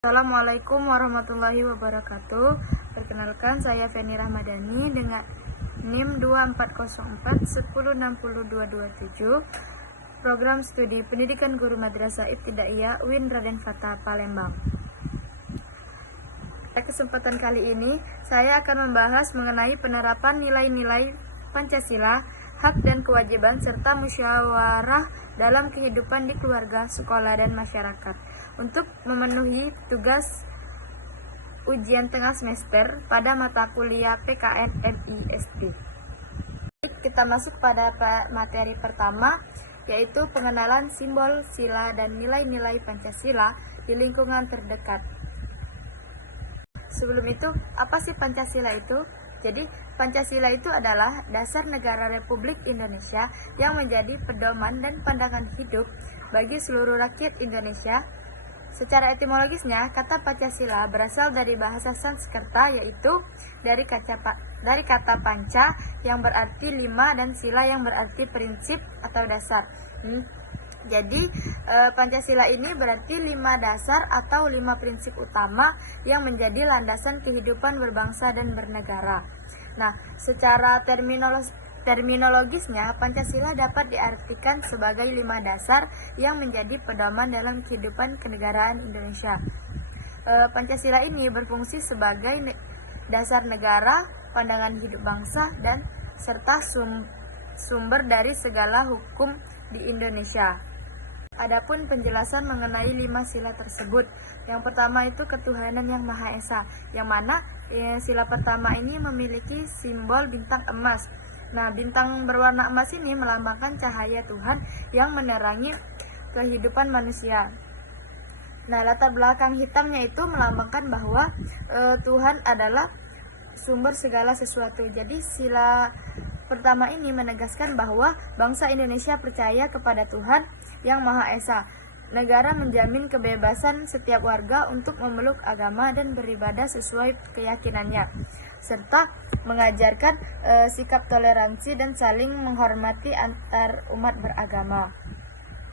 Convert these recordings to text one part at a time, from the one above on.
Assalamualaikum warahmatullahi wabarakatuh. Perkenalkan, saya Feni Rahmadani dengan NIM 2404106227, Program Studi Pendidikan Guru Madrasah Ibtidaiyah UIN Raden Fatah Palembang. Pada kesempatan kali ini, saya akan membahas mengenai penerapan nilai-nilai Pancasila, hak dan kewajiban, serta musyawarah dalam kehidupan di keluarga, sekolah, dan masyarakat untuk memenuhi tugas ujian tengah semester pada mata kuliah PKN MISD. Kita masuk pada materi pertama, yaitu pengenalan simbol, sila, dan nilai-nilai Pancasila di lingkungan terdekat. Sebelum itu, apa sih Pancasila itu? Jadi, Pancasila itu adalah dasar negara Republik Indonesia yang menjadi pedoman dan pandangan hidup bagi seluruh rakyat Indonesia. Secara etimologisnya, kata Pancasila berasal dari bahasa Sanskerta, yaitu dari kata panca yang berarti lima dan sila yang berarti prinsip atau dasar. Jadi Pancasila ini berarti 5 dasar atau 5 prinsip utama yang menjadi landasan kehidupan berbangsa dan bernegara. Nah, secara terminologisnya, Pancasila dapat diartikan sebagai 5 dasar yang menjadi pedoman dalam kehidupan kenegaraan Indonesia. Pancasila ini berfungsi sebagai dasar negara, pandangan hidup bangsa, dan serta sumber dari segala hukum di Indonesia. Adapun penjelasan mengenai 5 sila tersebut, yang pertama itu ketuhanan yang Maha Esa, yang mana sila pertama ini memiliki simbol bintang emas. Nah, bintang berwarna emas ini melambangkan cahaya Tuhan yang menerangi kehidupan manusia. Nah, latar belakang hitamnya itu melambangkan bahwa Tuhan adalah sumber segala sesuatu. Jadi sila pertama ini menegaskan bahwa bangsa Indonesia percaya kepada Tuhan yang Maha Esa. Negara menjamin kebebasan setiap warga untuk memeluk agama dan beribadah sesuai keyakinannya, serta mengajarkan sikap toleransi dan saling menghormati antar umat beragama.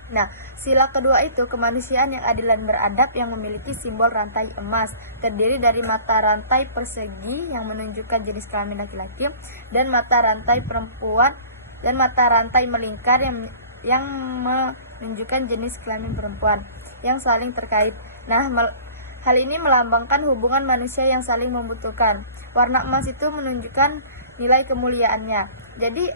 Nah, sila kedua itu kemanusiaan yang adil dan beradab, yang memiliki simbol rantai emas, terdiri dari mata rantai persegi yang menunjukkan jenis kelamin laki-laki, dan mata rantai perempuan, dan mata rantai melingkar yang menunjukkan jenis kelamin perempuan yang saling terkait. Nah, hal ini melambangkan hubungan manusia yang saling membutuhkan. Warna emas itu menunjukkan nilai kemuliaannya. Jadi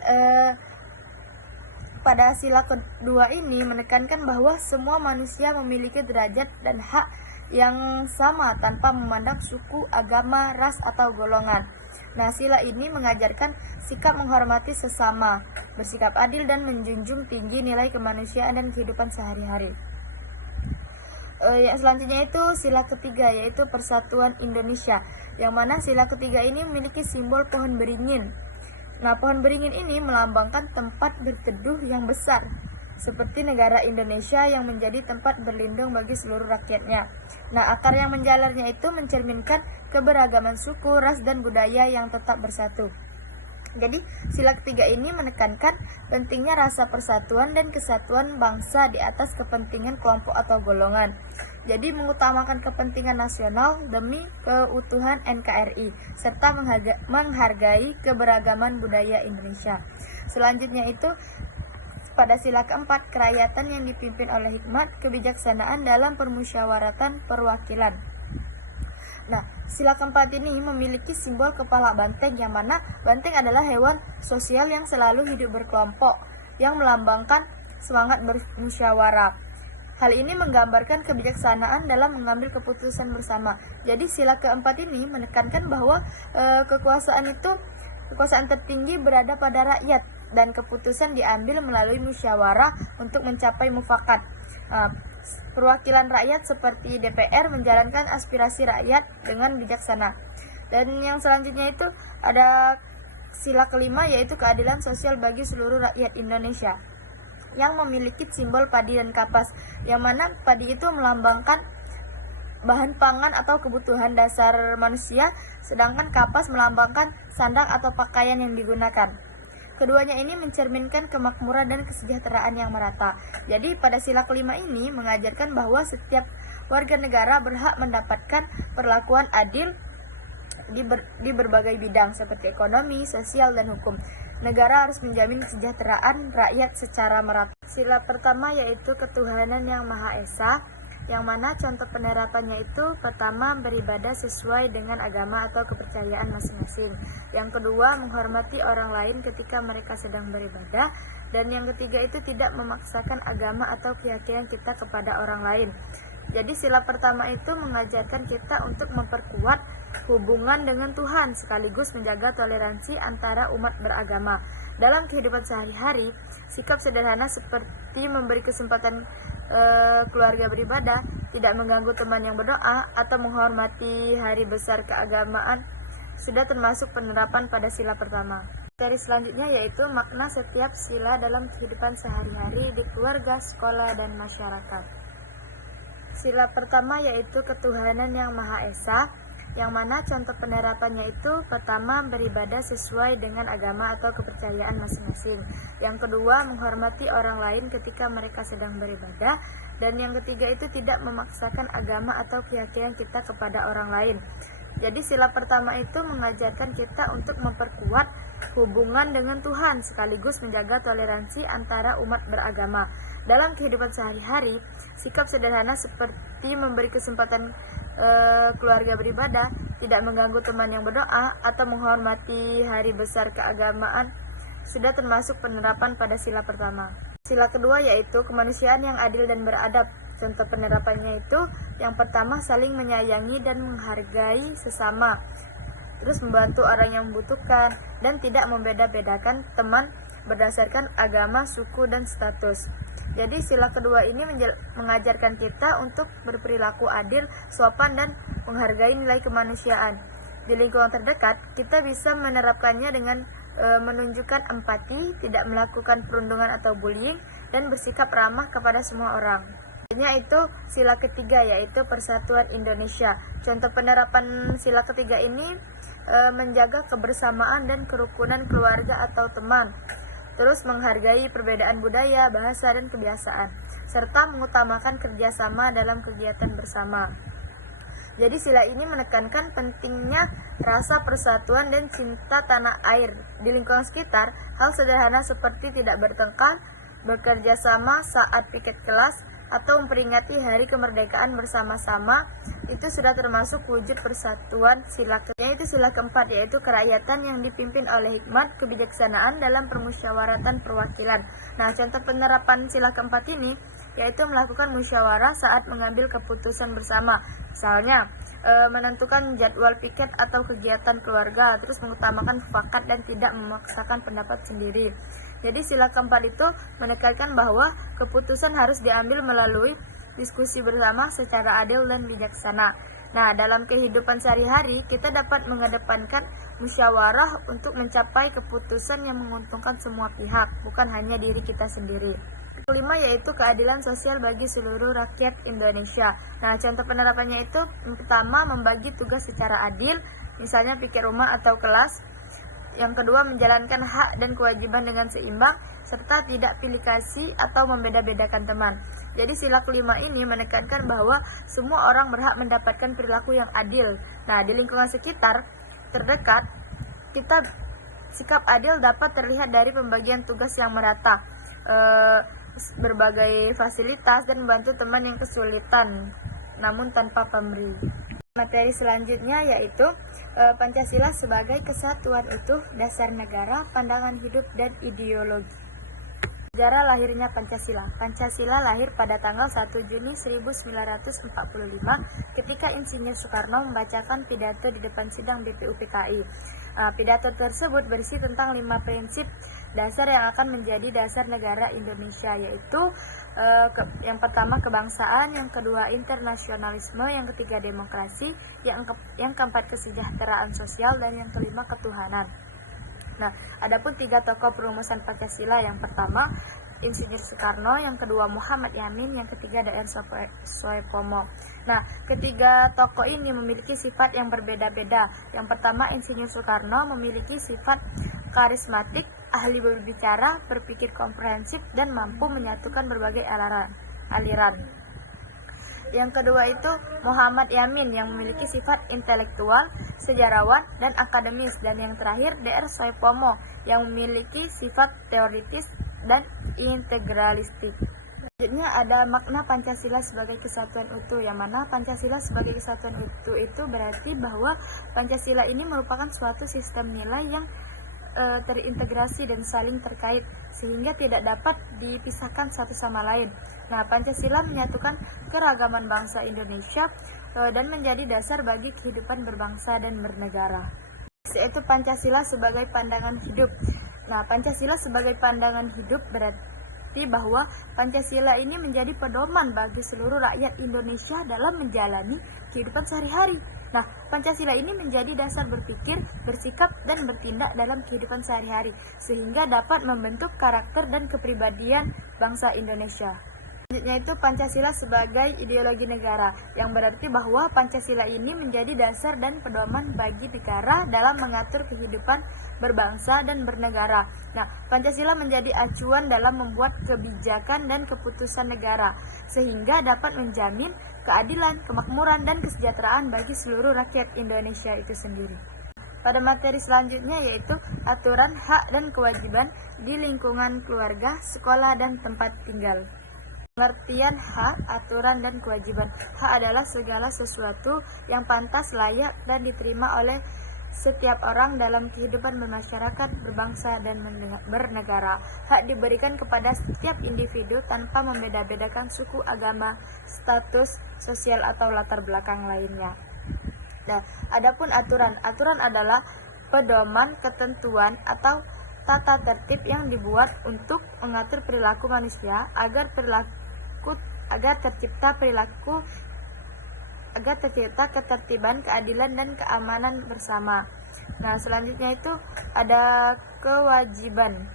pada sila kedua ini menekankan bahwa semua manusia memiliki derajat dan hak yang sama tanpa memandang suku, agama, ras, atau golongan. Nah, sila ini mengajarkan sikap menghormati sesama, bersikap adil, dan menjunjung tinggi nilai kemanusiaan dan kehidupan sehari-hari. Yang selanjutnya itu sila ketiga, yaitu Persatuan Indonesia, yang mana sila ketiga ini memiliki simbol pohon beringin. Nah, pohon beringin ini melambangkan tempat berteduh yang besar, seperti negara Indonesia yang menjadi tempat berlindung bagi seluruh rakyatnya. Nah, akar yang menjalarnya itu mencerminkan keberagaman suku, ras, dan budaya yang tetap bersatu. Jadi, sila ketiga ini menekankan pentingnya rasa persatuan dan kesatuan bangsa di atas kepentingan kelompok atau golongan. Jadi, mengutamakan kepentingan nasional demi keutuhan NKRI, serta menghargai keberagaman budaya Indonesia. Selanjutnya itu, pada sila keempat, kerakyatan yang dipimpin oleh hikmat kebijaksanaan dalam permusyawaratan perwakilan. Nah, sila keempat ini memiliki simbol kepala banteng, yang mana banteng adalah hewan sosial yang selalu hidup berkelompok, yang melambangkan semangat bermusyawarah. Hal ini menggambarkan kebijaksanaan dalam mengambil keputusan bersama. Jadi sila keempat ini menekankan bahwa kekuasaan tertinggi berada pada rakyat, dan keputusan diambil melalui musyawarah untuk mencapai mufakat. Perwakilan rakyat seperti DPR menjalankan aspirasi rakyat dengan bijaksana. Dan yang selanjutnya itu ada sila kelima, yaitu keadilan sosial bagi seluruh rakyat Indonesia, yang memiliki simbol padi dan kapas, yang mana padi itu melambangkan bahan pangan atau kebutuhan dasar manusia, sedangkan kapas melambangkan sandang atau pakaian yang digunakan. Keduanya ini mencerminkan kemakmuran dan kesejahteraan yang merata. Jadi pada sila kelima ini mengajarkan bahwa setiap warga negara berhak mendapatkan perlakuan adil di berbagai bidang seperti ekonomi, sosial, dan hukum. Negara harus menjamin kesejahteraan rakyat secara merata. Sila pertama yaitu ketuhanan yang Maha Esa, yang mana contoh penerapannya itu pertama beribadah sesuai dengan agama atau kepercayaan masing-masing. Yang kedua menghormati orang lain ketika mereka sedang beribadah. Dan yang ketiga itu tidak memaksakan agama atau keyakinan kita kepada orang lain. Jadi sila pertama itu mengajarkan kita untuk memperkuat hubungan dengan Tuhan sekaligus menjaga toleransi antara umat beragama. Dalam kehidupan sehari-hari, sikap sederhana seperti memberi kesempatan keluarga beribadah, tidak mengganggu teman yang berdoa, atau menghormati hari besar keagamaan sudah termasuk penerapan pada sila pertama. Materi selanjutnya yaitu makna setiap sila dalam kehidupan sehari-hari di keluarga, sekolah, dan masyarakat. Sila pertama yaitu ketuhanan yang Maha Esa, yang mana contoh penerapannya itu pertama beribadah sesuai dengan agama atau kepercayaan masing-masing. Yang kedua menghormati orang lain ketika mereka sedang beribadah. Dan yang ketiga itu tidak memaksakan agama atau keyakinan kita kepada orang lain. Jadi sila pertama itu mengajarkan kita untuk memperkuat hubungan dengan Tuhan sekaligus menjaga toleransi antara umat beragama. Dalam kehidupan sehari-hari, sikap sederhana seperti memberi kesempatan keluarga beribadah, tidak mengganggu teman yang berdoa, atau menghormati hari besar keagamaan sudah termasuk penerapan pada sila pertama. Sila kedua yaitu kemanusiaan yang adil dan beradab. Contoh penerapannya itu yang pertama saling menyayangi dan menghargai sesama, terus membantu orang yang membutuhkan, dan tidak membeda-bedakan teman berdasarkan agama, suku, dan status. Jadi sila kedua ini mengajarkan kita untuk berperilaku adil, sopan, dan menghargai nilai kemanusiaan. Di lingkungan terdekat, kita bisa menerapkannya dengan menunjukkan empati, tidak melakukan perundungan atau bullying, dan bersikap ramah kepada semua orang. Itu sila ketiga yaitu Persatuan Indonesia. Contoh penerapan sila ketiga ini menjaga kebersamaan dan kerukunan keluarga atau teman, terus menghargai perbedaan budaya, bahasa, dan kebiasaan, serta mengutamakan kerjasama dalam kegiatan bersama. Jadi sila ini menekankan pentingnya rasa persatuan dan cinta tanah air. Di lingkungan sekitar, hal sederhana seperti tidak bertengkar, bekerja sama saat piket kelas, atau memperingati hari kemerdekaan bersama-sama itu sudah termasuk wujud persatuan. Sila keempat yaitu kerakyatan yang dipimpin oleh hikmat kebijaksanaan dalam permusyawaratan perwakilan. Nah, contoh penerapan sila keempat ini yaitu melakukan musyawarah saat mengambil keputusan bersama. Misalnya menentukan jadwal piket atau kegiatan keluarga, terus mengutamakan mufakat dan tidak memaksakan pendapat sendiri. Jadi sila keempat itu menekankan bahwa keputusan harus diambil melalui diskusi bersama secara adil dan bijaksana. Nah, dalam kehidupan sehari-hari kita dapat mengedepankan musyawarah untuk mencapai keputusan yang menguntungkan semua pihak, bukan hanya diri kita sendiri. Kelima yaitu keadilan sosial bagi seluruh rakyat Indonesia. Nah, contoh penerapannya itu yang pertama membagi tugas secara adil, misalnya piket rumah atau kelas. Yang kedua menjalankan hak dan kewajiban dengan seimbang, serta tidak pilih kasih atau membeda-bedakan teman. Jadi sila kelima ini menekankan bahwa semua orang berhak mendapatkan perilaku yang adil. Nah, di lingkungan sekitar terdekat, sikap adil dapat terlihat dari pembagian tugas yang merata, berbagai fasilitas, dan membantu teman yang kesulitan namun tanpa pamrih. Materi selanjutnya yaitu Pancasila sebagai kesatuan utuh, dasar negara, pandangan hidup, dan ideologi. Sejarah lahirnya Pancasila. Pancasila lahir pada tanggal 1 Juni 1945 ketika Insinyur Soekarno membacakan pidato di depan sidang BPUPKI. Pidato tersebut berisi tentang 5 prinsip dasar yang akan menjadi dasar negara Indonesia, yaitu yang pertama kebangsaan, yang kedua internasionalisme, yang ketiga demokrasi, yang keempat kesejahteraan sosial, dan yang kelima ketuhanan. Nah, adapun 3 tokoh perumusan Pancasila, yang pertama Insinyur Soekarno, yang kedua Muhammad Yamin, yang ketiga Daeng Soepomo. Nah, ketiga tokoh ini memiliki sifat yang berbeda-beda. Yang pertama Insinyur Soekarno memiliki sifat karismatik ahli berbicara, berpikir komprehensif, dan mampu menyatukan berbagai aliran. Yang kedua itu Muhammad Yamin yang memiliki sifat intelektual, sejarawan, dan akademis. Dan yang terakhir Dr. Soepomo yang memiliki sifat teoritis dan integralistik. Selanjutnya ada makna Pancasila sebagai kesatuan utuh, yang mana Pancasila sebagai kesatuan utuh itu berarti bahwa Pancasila ini merupakan suatu sistem nilai yang terintegrasi dan saling terkait sehingga tidak dapat dipisahkan satu sama lain. Nah, Pancasila menyatukan keragaman bangsa Indonesia dan menjadi dasar bagi kehidupan berbangsa dan bernegara. Yaitu Pancasila sebagai pandangan hidup. Nah, Pancasila sebagai pandangan hidup berarti bahwa Pancasila ini menjadi pedoman bagi seluruh rakyat Indonesia dalam menjalani kehidupan sehari-hari. Nah, Pancasila ini menjadi dasar berpikir, bersikap, dan bertindak dalam kehidupan sehari-hari, sehingga dapat membentuk karakter dan kepribadian bangsa Indonesia. Selanjutnya itu Pancasila sebagai ideologi negara, yang berarti bahwa Pancasila ini menjadi dasar dan pedoman bagi negara dalam mengatur kehidupan berbangsa dan bernegara. Nah, Pancasila menjadi acuan dalam membuat kebijakan dan keputusan negara, sehingga dapat menjamin keadilan, kemakmuran, dan kesejahteraan bagi seluruh rakyat Indonesia itu sendiri. Pada materi selanjutnya yaitu aturan hak dan kewajiban di lingkungan keluarga, sekolah, dan tempat tinggal. Pengertian hak, aturan, dan kewajiban. Hak adalah segala sesuatu yang pantas, layak, dan diterima oleh setiap orang dalam kehidupan bermasyarakat, berbangsa, dan bernegara. Hak diberikan kepada setiap individu tanpa membeda-bedakan suku, agama, status sosial, atau latar belakang lainnya. Nah, adapun aturan. Aturan adalah pedoman, ketentuan, atau tata tertib yang dibuat untuk mengatur perilaku manusia agar tercipta ketertiban, keadilan, dan keamanan bersama. Nah, selanjutnya itu ada kewajiban.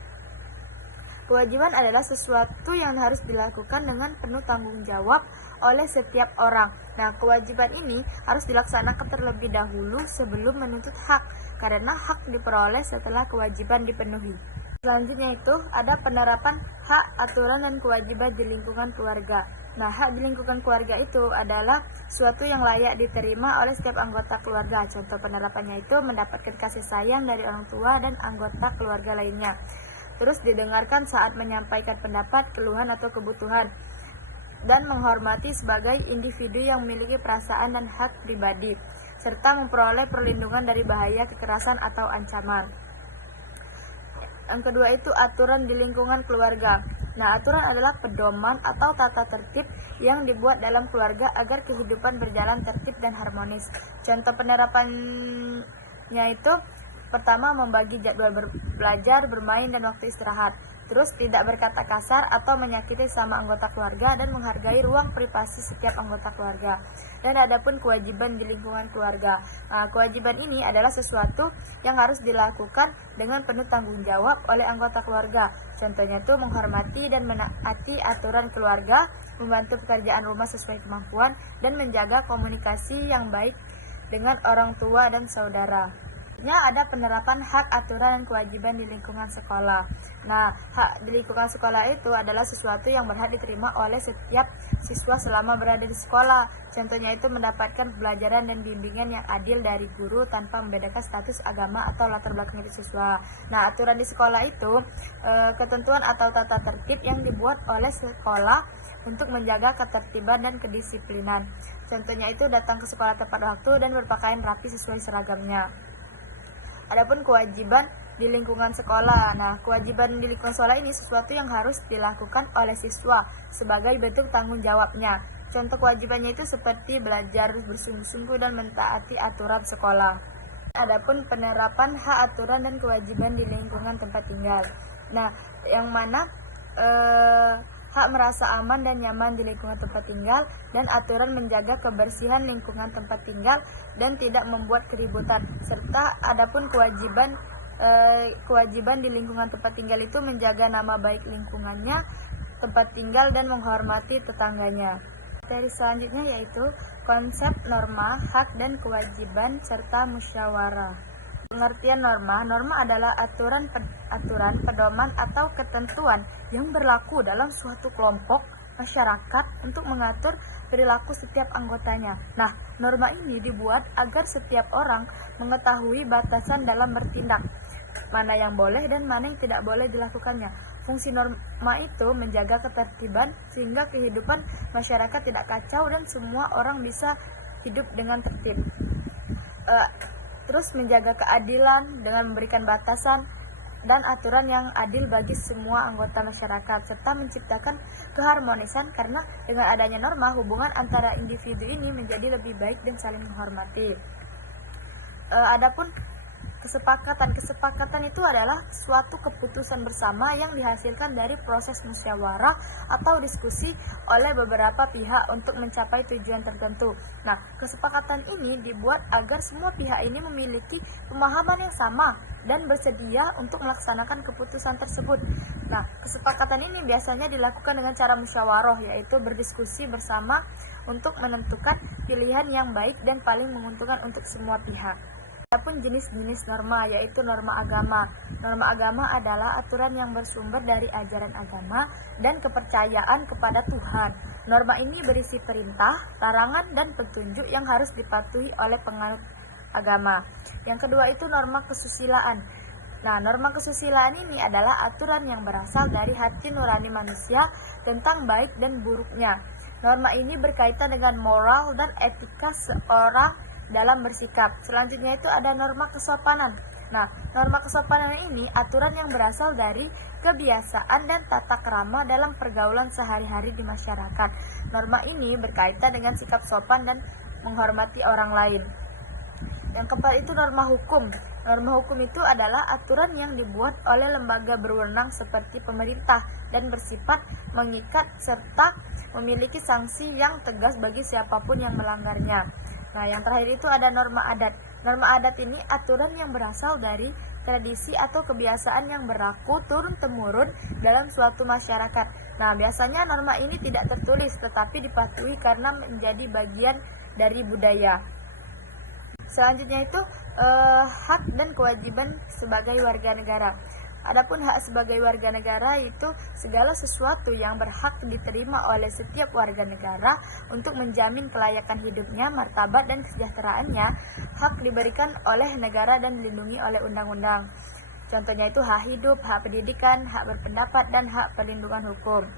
Kewajiban adalah sesuatu yang harus dilakukan dengan penuh tanggung jawab oleh setiap orang. Nah, kewajiban ini harus dilaksanakan terlebih dahulu sebelum menuntut hak, karena hak diperoleh setelah kewajiban dipenuhi. Selanjutnya itu ada penerapan hak, aturan, dan kewajiban di lingkungan keluarga. Nah, hak di lingkungan keluarga itu adalah suatu yang layak diterima oleh setiap anggota keluarga. Contoh penerapannya itu mendapatkan kasih sayang dari orang tua dan anggota keluarga lainnya. Terus didengarkan saat menyampaikan pendapat, keluhan, atau kebutuhan. Dan menghormati sebagai individu yang memiliki perasaan dan hak pribadi. Serta memperoleh perlindungan dari bahaya, kekerasan, atau ancaman. Yang kedua itu aturan di lingkungan keluarga. Nah, aturan adalah pedoman atau tata tertib yang dibuat dalam keluarga agar kehidupan berjalan tertib dan harmonis. Contoh penerapannya itu pertama, membagi jadwal belajar, bermain, dan waktu istirahat. Terus tidak berkata kasar atau menyakiti sama anggota keluarga dan menghargai ruang privasi setiap anggota keluarga. Dan adapun kewajiban di lingkungan keluarga. Nah, kewajiban ini adalah sesuatu yang harus dilakukan dengan penuh tanggung jawab oleh anggota keluarga. Contohnya itu menghormati dan menaati aturan keluarga, membantu pekerjaan rumah sesuai kemampuan, dan menjaga komunikasi yang baik dengan orang tua dan saudara. Ada penerapan hak, aturan, dan kewajiban di lingkungan sekolah. Nah, hak di lingkungan sekolah itu adalah sesuatu yang berhak diterima oleh setiap siswa selama berada di sekolah. Contohnya itu mendapatkan pembelajaran dan bimbingan yang adil dari guru tanpa membedakan status, agama, atau latar belakang dari siswa. Nah, aturan di sekolah itu ketentuan atau tata tertib yang dibuat oleh sekolah untuk menjaga ketertiban dan kedisiplinan. Contohnya itu datang ke sekolah tepat waktu dan berpakaian rapi sesuai seragamnya. Adapun kewajiban di lingkungan sekolah. Nah, kewajiban di lingkungan sekolah ini sesuatu yang harus dilakukan oleh siswa sebagai bentuk tanggung jawabnya. Contoh kewajibannya itu seperti belajar bersungguh-sungguh dan mentaati aturan sekolah. Adapun penerapan hak, aturan, dan kewajiban di lingkungan tempat tinggal. Nah, yang mana hak merasa aman dan nyaman di lingkungan tempat tinggal, dan aturan menjaga kebersihan lingkungan tempat tinggal dan tidak membuat keributan. Serta adapun kewajiban di lingkungan tempat tinggal itu menjaga nama baik lingkungannya, tempat tinggal, dan menghormati tetangganya. Dari selanjutnya yaitu konsep norma, hak, dan kewajiban serta musyawarah. Pengertian norma, norma adalah aturan, pedoman atau ketentuan yang berlaku dalam suatu kelompok masyarakat untuk mengatur perilaku setiap anggotanya. Nah, norma ini dibuat agar setiap orang mengetahui batasan dalam bertindak, mana yang boleh dan mana yang tidak boleh dilakukannya. Fungsi norma itu menjaga ketertiban sehingga kehidupan masyarakat tidak kacau dan semua orang bisa hidup dengan tertib. Terus menjaga keadilan dengan memberikan batasan dan aturan yang adil bagi semua anggota masyarakat, serta menciptakan keharmonisan karena dengan adanya norma, hubungan antara individu ini menjadi lebih baik dan saling menghormati. Adapun kesepakatan itu adalah suatu keputusan bersama yang dihasilkan dari proses musyawarah atau diskusi oleh beberapa pihak untuk mencapai tujuan tertentu. Nah, kesepakatan ini dibuat agar semua pihak ini memiliki pemahaman yang sama dan bersedia untuk melaksanakan keputusan tersebut. Nah, kesepakatan ini biasanya dilakukan dengan cara musyawarah, yaitu berdiskusi bersama untuk menentukan pilihan yang baik dan paling menguntungkan untuk semua pihak. Adapun jenis-jenis norma, yaitu norma agama. Norma agama adalah aturan yang bersumber dari ajaran agama dan kepercayaan kepada Tuhan. Norma ini berisi perintah, larangan, dan petunjuk yang harus dipatuhi oleh penganut agama. Yang kedua itu norma kesusilaan. Nah, norma kesusilaan ini adalah aturan yang berasal dari hati nurani manusia tentang baik dan buruknya. Norma ini berkaitan dengan moral dan etika seorang dalam bersikap. Selanjutnya itu ada norma kesopanan. Nah, norma kesopanan ini aturan yang berasal dari kebiasaan dan tata krama dalam pergaulan sehari-hari di masyarakat. Norma ini berkaitan dengan sikap sopan dan menghormati orang lain. Yang keempat itu norma hukum. Norma hukum itu adalah aturan yang dibuat oleh lembaga berwenang seperti pemerintah dan bersifat mengikat serta memiliki sanksi yang tegas bagi siapapun yang melanggarnya. Nah, yang terakhir itu ada norma adat. Norma adat ini aturan yang berasal dari tradisi atau kebiasaan yang berlaku turun-temurun dalam suatu masyarakat. Nah, biasanya norma ini tidak tertulis tetapi dipatuhi karena menjadi bagian dari budaya. Selanjutnya itu hak dan kewajiban sebagai warga negara. Adapun hak sebagai warga negara itu segala sesuatu yang berhak diterima oleh setiap warga negara untuk menjamin kelayakan hidupnya, martabat dan kesejahteraannya. Hak diberikan oleh negara dan dilindungi oleh undang-undang. Contohnya itu hak hidup, hak pendidikan, hak berpendapat, dan hak perlindungan hukum.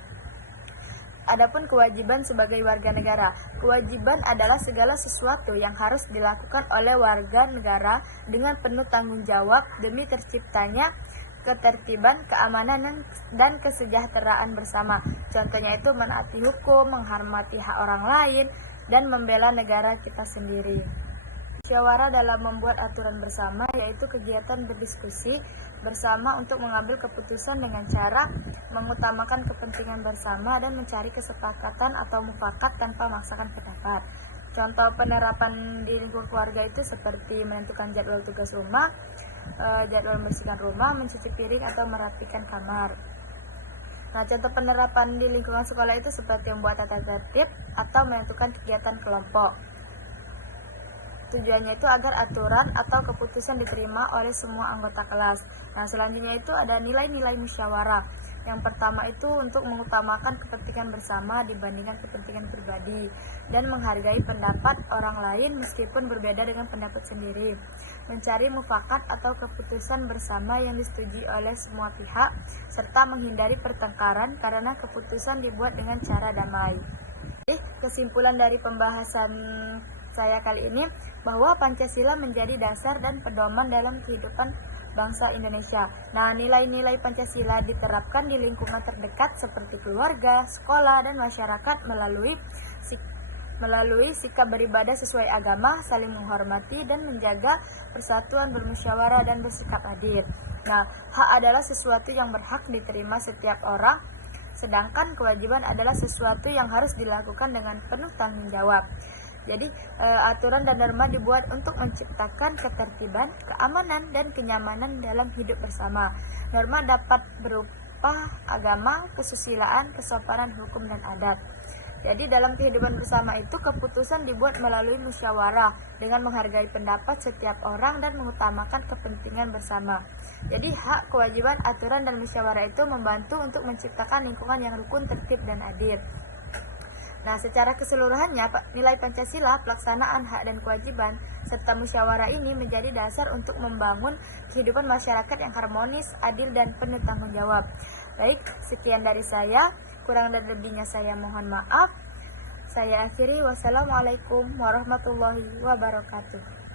Adapun kewajiban sebagai warga negara. Kewajiban adalah segala sesuatu yang harus dilakukan oleh warga negara dengan penuh tanggung jawab demi terciptanya ketertiban, keamanan, dan kesejahteraan bersama. Contohnya itu menaati hukum, menghormati hak orang lain, dan membela negara kita sendiri. Musyawarah dalam membuat aturan bersama yaitu kegiatan berdiskusi bersama untuk mengambil keputusan dengan cara mengutamakan kepentingan bersama dan mencari kesepakatan atau mufakat tanpa memaksakan pendapat. Contoh penerapan di lingkungan keluarga itu seperti menentukan jadwal tugas rumah, jadwal membersihkan rumah, mencuci piring, atau merapikan kamar. Nah, contoh penerapan di lingkungan sekolah itu seperti membuat tata tertib atau menentukan kegiatan kelompok. Tujuannya itu agar aturan atau keputusan diterima oleh semua anggota kelas. Nah, selanjutnya itu ada nilai-nilai musyawarah. Yang pertama itu untuk mengutamakan kepentingan bersama dibandingkan kepentingan pribadi dan menghargai pendapat orang lain meskipun berbeda dengan pendapat sendiri. Mencari mufakat atau keputusan bersama yang disetujui oleh semua pihak serta menghindari pertengkaran karena keputusan dibuat dengan cara damai. Jadi, kesimpulan dari pembahasan saya kali ini bahwa Pancasila menjadi dasar dan pedoman dalam kehidupan bangsa Indonesia. Nah, nilai-nilai Pancasila diterapkan di lingkungan terdekat seperti keluarga, sekolah, dan masyarakat melalui sikap beribadah sesuai agama, saling menghormati dan menjaga persatuan, bermusyawarah dan bersikap adil. Nah, hak adalah sesuatu yang berhak diterima setiap orang, sedangkan kewajiban adalah sesuatu yang harus dilakukan dengan penuh tanggung jawab. Jadi, aturan dan norma dibuat untuk menciptakan ketertiban, keamanan, dan kenyamanan dalam hidup bersama. Norma dapat berupa agama, kesusilaan, kesopanan, hukum, dan adat. Jadi dalam kehidupan bersama itu keputusan dibuat melalui musyawarah dengan menghargai pendapat setiap orang dan mengutamakan kepentingan bersama. Jadi hak, kewajiban, aturan, dan musyawarah itu membantu untuk menciptakan lingkungan yang rukun, tertib, dan adil. Nah, secara keseluruhannya, nilai Pancasila, pelaksanaan hak dan kewajiban, serta musyawarah ini menjadi dasar untuk membangun kehidupan masyarakat yang harmonis, adil, dan penuh tanggung jawab. Baik, sekian dari saya. Kurang dan lebihnya saya mohon maaf. Saya akhiri. Wassalamualaikum warahmatullahi wabarakatuh.